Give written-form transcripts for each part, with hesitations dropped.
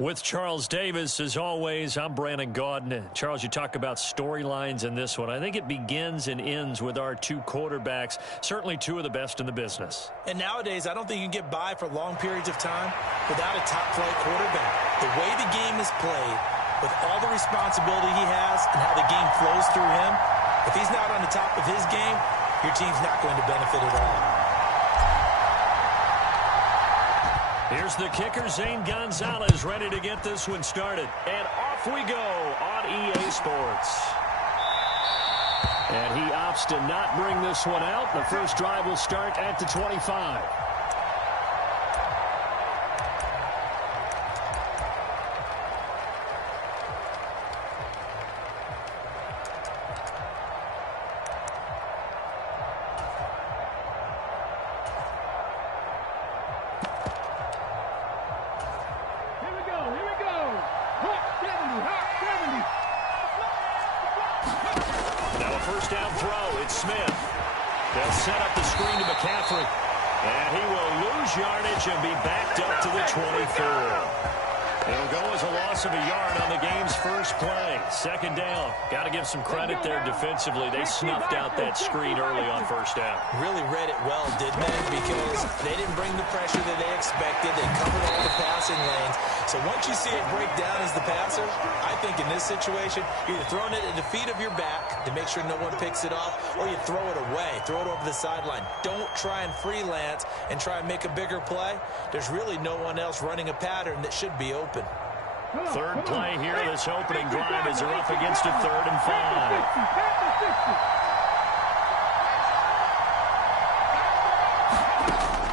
With Charles Davis, as always, I'm Brandon Gaudin. Charles, you talk about storylines in this one. I think it begins and ends with our two quarterbacks, certainly two of the best in the business. And nowadays, I don't think you can get by for long periods of time without a top-flight quarterback. The way the game is played, with all the responsibility he has and how the game flows through him, if he's not on the top of his game, your team's not going to benefit at all. Here's the kicker, Zane Gonzalez, ready to get this one started. And off we go on EA Sports. And he opts to not bring this one out. The first drive will start at the 25. First down throw, it's Smith. They'll set up the screen to McCaffrey. And he will lose yardage and be backed up to the 24. It'll go as a loss of a yard on the game's first play. Second down. Got to give some credit there defensively. They snuffed out that screen early on first down. Really read it well, didn't they? Because they didn't bring the pressure that they expected. They covered all the passing lanes. So once you see it break down as the passer, I think in this situation, you're either throwing it at the feet of your back to make sure no one picks it off, or you throw it away, throw it over the sideline. Don't try and freelance and try and make a bigger play. There's really no one else running a pattern that should be open. Third play here, this opening drive as they're up against a 3rd and 5.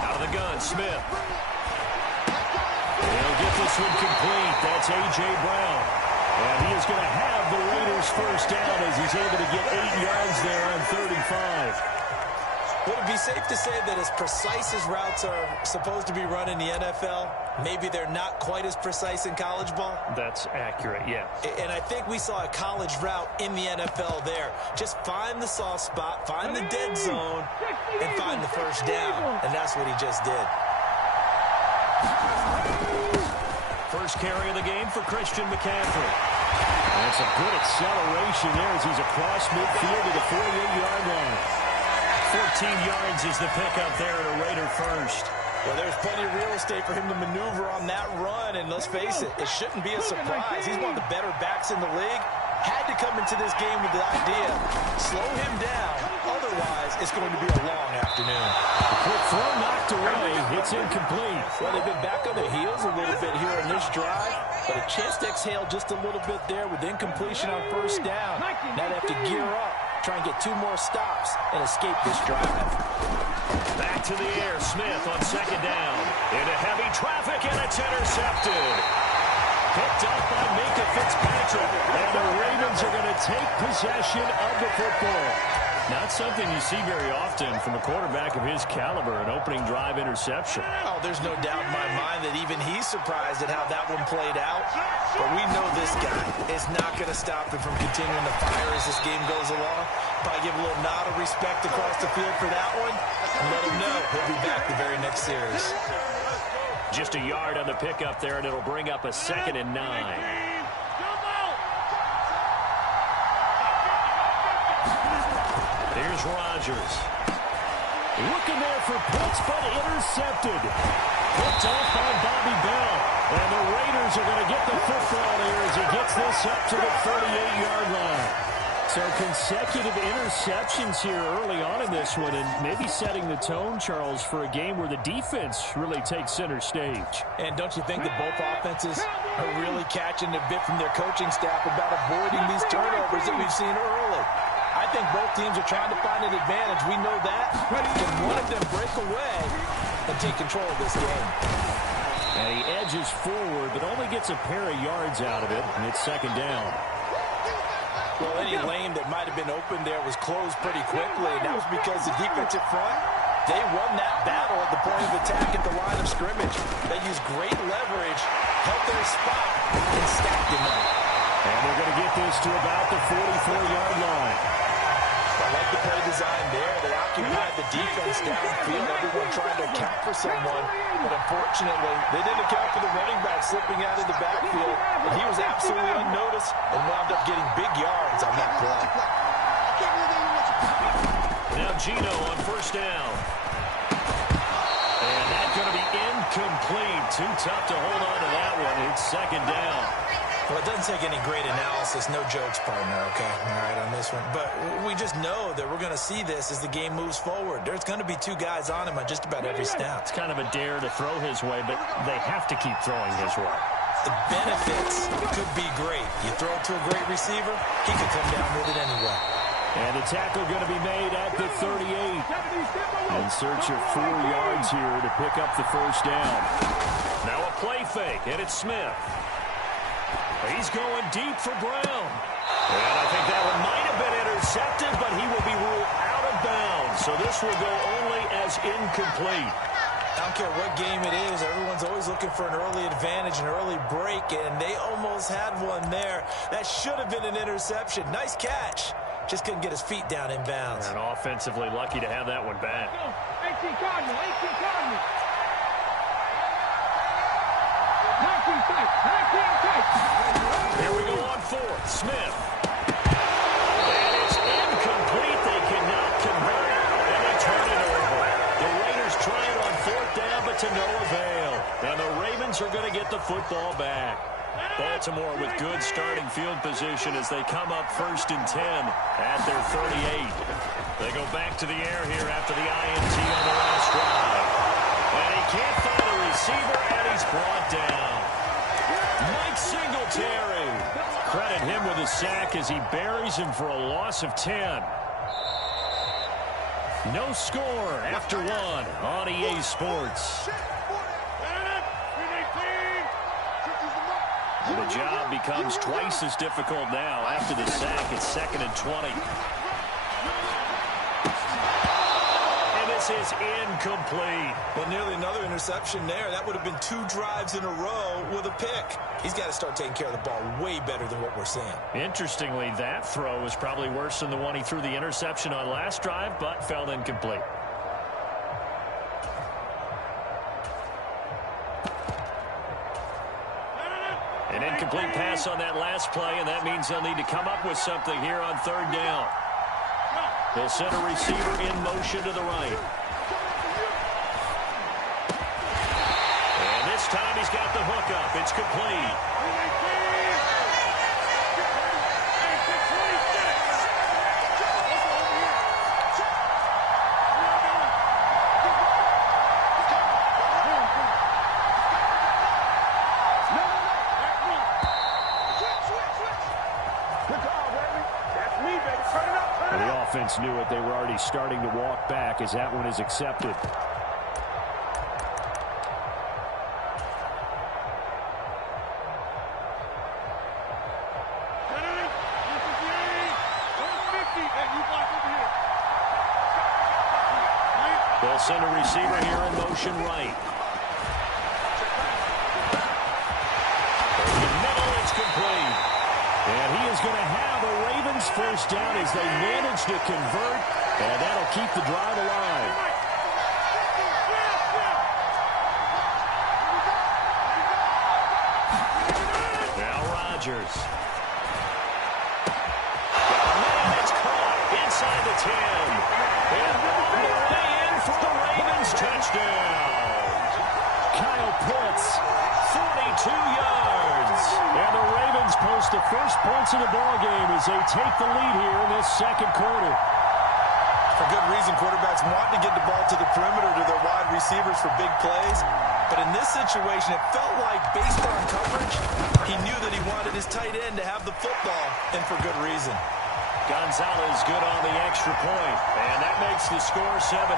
Out of the gun, Smith. He'll get this one complete. That's A.J. Brown. And he is going to have the Raiders first down as he's able to get 8 yards there on 3rd and 5. Would it be safe to say that as precise as routes are supposed to be run in the NFL, maybe they're not quite as precise in college ball? That's accurate, yeah. And I think we saw a college route in the NFL there. Just find the soft spot, find the dead zone, and find the first down. And that's what he just did. First carry of the game for Christian McCaffrey. That's a good acceleration there as he's across midfield to the 48-yard line. 14 yards is the pickup there at a Raider first. Well, there's plenty of real estate for him to maneuver on that run, and let's face it, it shouldn't be a surprise. He's one of the better backs in the league. Had to come into this game with the idea, slow him down, otherwise it's going to be a long afternoon. The quick throw knocked away, it's incomplete. Well, they've been back on their heels a little bit here in this drive, but a chance to exhale just a little bit there with incompletion on first down. Now they have to gear up, try and get 2 more stops and escape this drive. Back to the air, Smith on second down. Into heavy traffic, and it's intercepted. Picked up by Minka Fitzpatrick. And the Ravens are going to take possession of the football. Not something you see very often from a quarterback of his caliber, an opening drive interception. Oh, there's no doubt in my mind that even he's surprised at how that one played out. But we know this guy is not going to stop him from continuing to fire as this game goes along. Probably give a little nod of respect across the field for that one, and let him know he'll be back the very next series. Just a yard on the pickup there, and it'll bring up a 2nd and 9. Here's Rodgers. Looking there for Pitts, but intercepted. Picked off by Bobby Bell. And the Raiders are going to get the football here as he gets this up to the 38-yard line. So consecutive interceptions here early on in this one, and maybe setting the tone, Charles, for a game where the defense really takes center stage. And don't you think that both offenses are really catching a bit from their coaching staff about avoiding these turnovers that we've seen early? I think both teams are trying to find an advantage. We know that. Can one of them break away and take control of this game? And he edges forward, but only gets a pair of yards out of it, and it's 2nd down. Well, any lane that might have been open there was closed pretty quickly, and that was because the defensive front, they won that battle at the point of attack at the line of scrimmage. They used great leverage, held their spot, and stacked him up. And they're going to get this to about the 44-yard line. I like the play design there. They occupied the defense downfield, everyone trying to account for someone. But unfortunately, they didn't account for the running back slipping out of the backfield. And he was absolutely unnoticed and wound up getting big yards on that play. Now Gino on first down. And that's going to be incomplete. Too tough to hold on to that one. It's second down. Well, it doesn't take any great analysis. No jokes, partner, okay? All right, on this one. But we just know that we're going to see this as the game moves forward. There's going to be two guys on him on just about every snap. It's kind of a dare to throw his way, but they have to keep throwing his way. The benefits could be great. You throw it to a great receiver, he could come down with it anyway. And the tackle going to be made at the 38. In search of 4 yards here to pick up the first down. Now a play fake, and it's Smith. He's going deep for Brown. And I think that one might have been intercepted, but he will be ruled out of bounds. So this will go only as incomplete. I don't care what game it is, everyone's always looking for an early advantage, an early break, and they almost had one there. That should have been an interception. Nice catch. Just couldn't get his feet down in bounds. And offensively lucky to have that one back. 18 Cardinal, 18 Cardinal. 19 tight, 19 tight. Here we go on fourth. Smith. And it's incomplete. They cannot convert it, and they turn it over. The Raiders try it on fourth down, but to no avail. And the Ravens are going to get the football back. Baltimore with good starting field position as they come up 1st and 10 at their 38. They go back to the air here after the INT on the last drive. And he can't find a receiver, and he's brought down. Mike Singletary. Credit him with a sack as he buries him for a loss of 10. No score after one on EA Sports. The job becomes twice as difficult now after the sack. It's 2nd and 20. And this is incomplete. Well, nearly another interception there. That would have been 2 drives in a row with a pick. He's got to start taking care of the ball way better than what we're seeing. Interestingly, that throw was probably worse than the one he threw the interception on last drive, but fell incomplete. An incomplete pass on that last play, and that means they'll need to come up with something here on 3rd down. They'll send a receiver in motion to the right. And this time he's got the hook up. It's complete. Offense knew it. They were already starting to walk back as that one is accepted. They'll send a receiver here in motion right. In the middle, it's complete. And he is going to have a Ravens first down as they manage to convert, and that'll keep the drive alive. Now Rodgers. Man, it's caught inside the 10. And on the way in for the Ravens touchdown. Kyle Pitts, 42 yards. And the Ravens post the first points of the ballgame as they take the lead here in this 2nd quarter. For good reason, quarterbacks want to get the ball to the perimeter to their wide receivers for big plays. But in this situation, it felt like based on coverage, he knew that he wanted his tight end to have the football, and for good reason. Gonzalez good on the extra point, and that makes the score 7-0.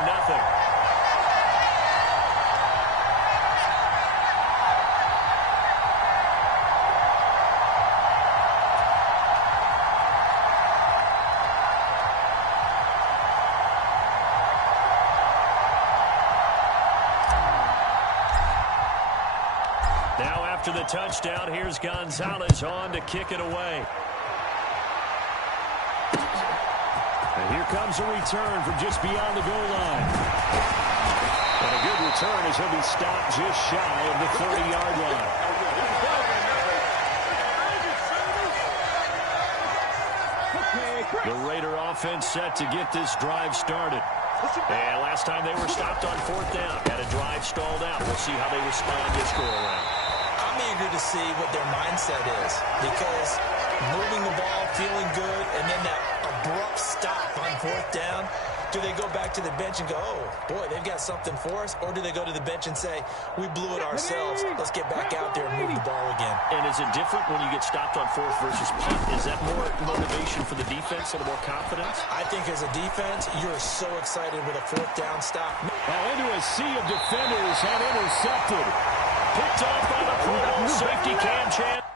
Now after the touchdown, here's Gonzalez on to kick it away. And here comes a return from just beyond the goal line. And a good return as he'll be stopped just shy of the 30-yard line. The Raider offense set to get this drive started. And last time they were stopped on fourth down, had a drive stalled out. We'll see how they respond this go-around. I'm eager to see what their mindset is, because moving the ball, feeling good, and then that abrupt stop on fourth down, do they go back to the bench and go, oh, boy, they've got something for us? Or do they go to the bench and say, we blew it ourselves. Let's get back out there and move the ball again. And is it different when you get stopped on fourth versus punt? Is that more motivation for the defense, a little more confidence? I think as a defense, you're so excited with a fourth down stop. Into a sea of defenders and intercepted. Picked off by the Pro Bowl safety Cam Chan.